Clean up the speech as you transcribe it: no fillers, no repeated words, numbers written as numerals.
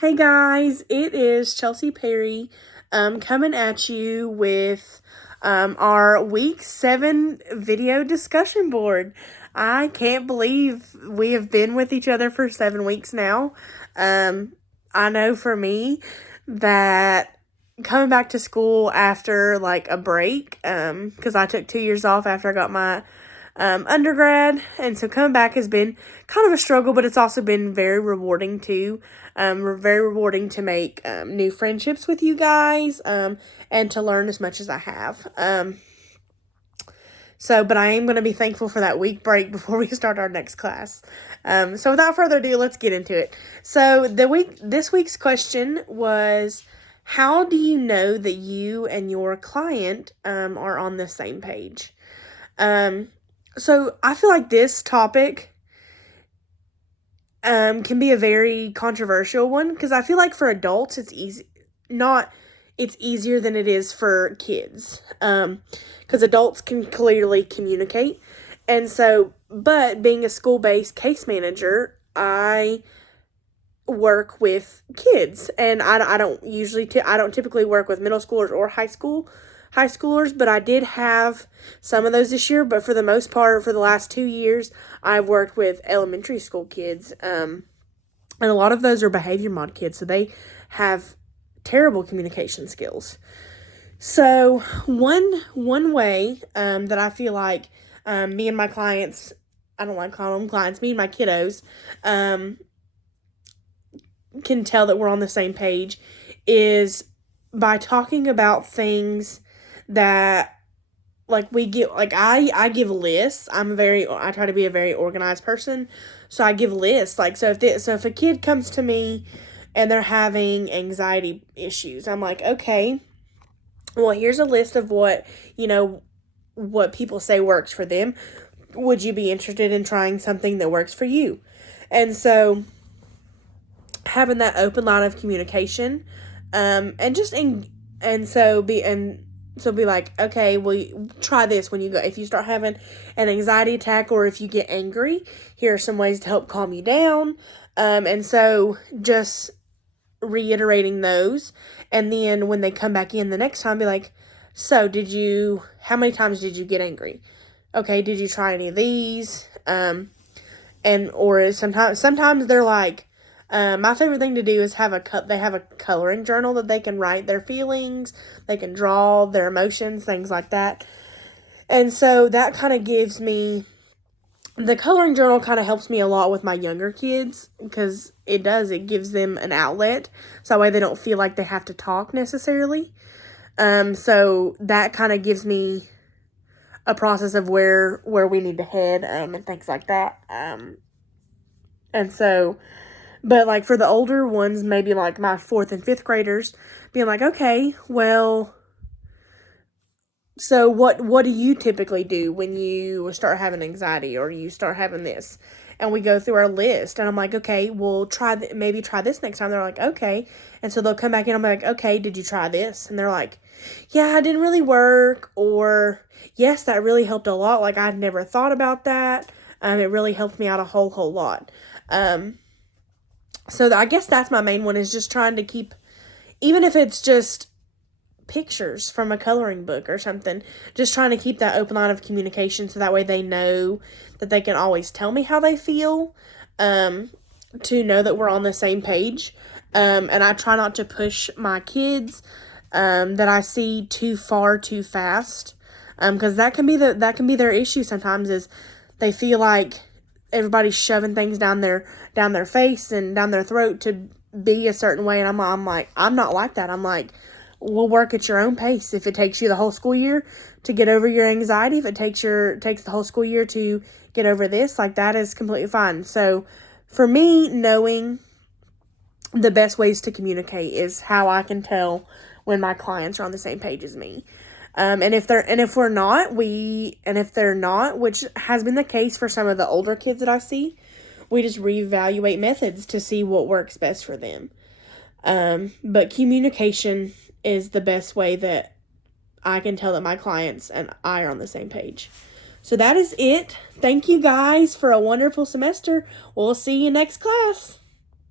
Hey guys, it is Chelsea Perry coming at you with our week 7 video discussion board. I can't believe we have been with each other for 7 weeks now. I know for me that coming back to school after like a break, because I took 2 years off after I got my undergrad, and so coming back has been kind of a struggle, but it's also been very rewarding too. Very rewarding to make new friendships with you guys, and to learn as much as I have. But I am going to be thankful for that week break before we start our next class. So without further ado, let's get into it. So this week's question was, how do you know that you and your client are on the same page? So I feel like this topic can be a very controversial one, because I feel like for adults it's easier than it is for kids, because adults can clearly communicate. And so, but being a school-based case manager, I work with kids, and I don't typically work with middle schoolers or high schoolers, but I did have some of those this year. But for the most part, for the last 2 years, I've worked with elementary school kids, and a lot of those are behavior mod kids, so they have terrible communication skills. So one way that I feel like me and my clients, I don't like calling them clients, me and my kiddos can tell that we're on the same page is by talking about things that, like, we get, like, I give lists. I try to be a very organized person, so I give lists. Like, so if a kid comes to me and they're having anxiety issues, I'm like, okay, well, here's a list of what people say works for them. Would you be interested in trying something that works for you? And so having that open line of communication, so be like, okay, well, try this when you go. If you start having an anxiety attack, or if you get angry, here are some ways to help calm you down. And so just reiterating those, and then when they come back in the next time, be like, so how many times did you get angry? Okay, did you try any of these? Or sometimes they're like, my favorite thing to do is they have a coloring journal that they can write their feelings, they can draw their emotions, things like that. And so that kind of the coloring journal kind of helps me a lot with my younger kids, because it gives them an outlet, so that way they don't feel like they have to talk necessarily. So that kind of gives me a process of where we need to head, and things like that. And so, but like for the older ones, maybe like my 4th and 5th graders, being like, okay, well, so what do you typically do when you start having anxiety or you start having this? And we go through our list, and I'm like, okay, well, maybe try this next time. They're like, okay. And so they'll come back in, I'm like, okay, did you try this? And they're like, yeah, it didn't really work, or yes, that really helped a lot. Like, I'd never thought about that. It really helped me out a whole lot. So I guess that's my main one, is just trying to keep, even if it's just pictures from a coloring book or something, just trying to keep that open line of communication, so that way they know that they can always tell me how they feel, to know that we're on the same page. And I try not to push my kids that I see too far too fast, because that can be their issue sometimes, is they feel like everybody's shoving things down their face and down their throat to be a certain way. And I'm like, I'm not like that. I'm like, we'll work at your own pace. If it takes you the whole school year to get over your anxiety, if it takes the whole school year to get over this, like, that is completely fine. So for me, knowing the best ways to communicate is how I can tell when my clients are on the same page as me. And if they're not, which has been the case for some of the older kids that I see, we just reevaluate methods to see what works best for them. But communication is the best way that I can tell that my clients and I are on the same page. So that is it. Thank you guys for a wonderful semester. We'll see you next class.